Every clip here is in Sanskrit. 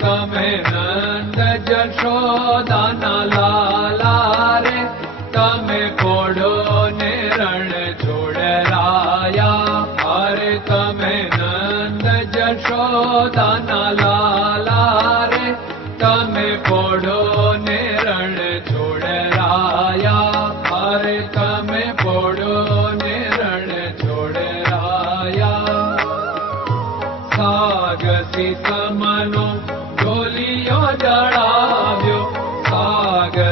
तमे नन्द जदा लामे पोढो छोडराया हरे तमे नन्द जानाे तमे पढो निरल छोडराया हरे तमे बडो निरगी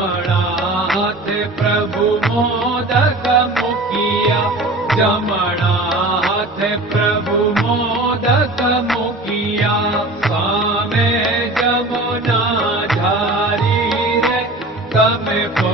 णाथ प्रभु मोदक मुखिया। जनाथ प्रभु मोदक मुखिया। मुख्यामे जमुना झारी रे तमे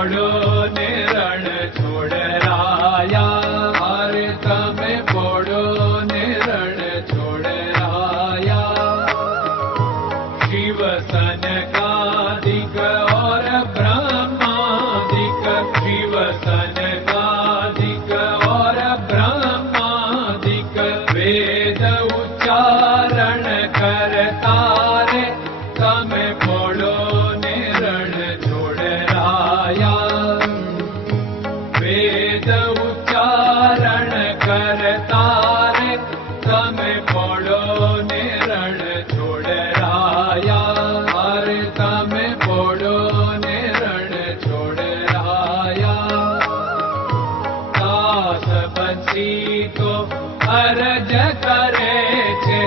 छोड़ो निरण छोड़ राया. अरज करे छे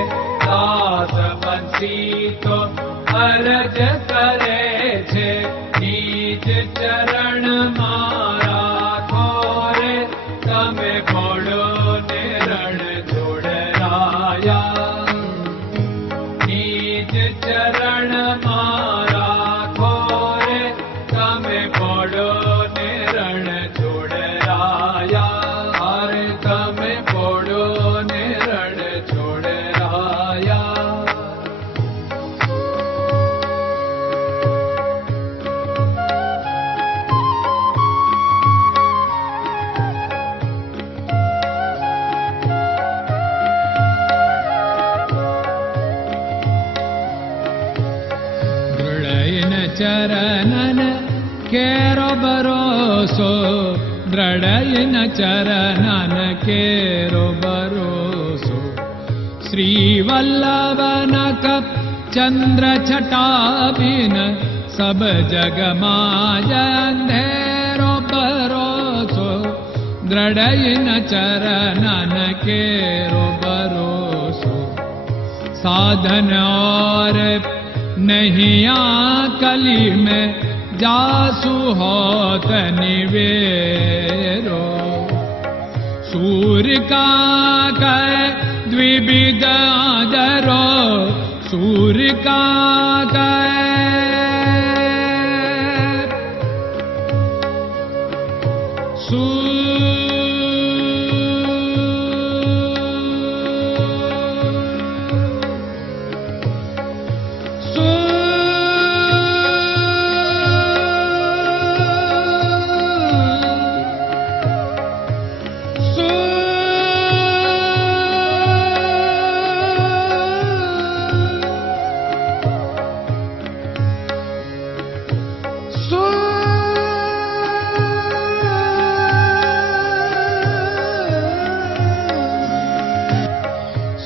दास बंसी तो अरज करे चरणन केरो बरोसो दृढयन चरणन केरो भरोसो श्रीवल्लभ चन्द्र छटाभि सब जगमाजेरो बरोसो दृढयन चरणन केरो बरोसो साधन और नहीं आ कली में जासु होत निवेरो। सूर्य का कै द्विविध आदरो। सूर्य का कै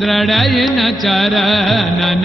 दृढयिन चरणन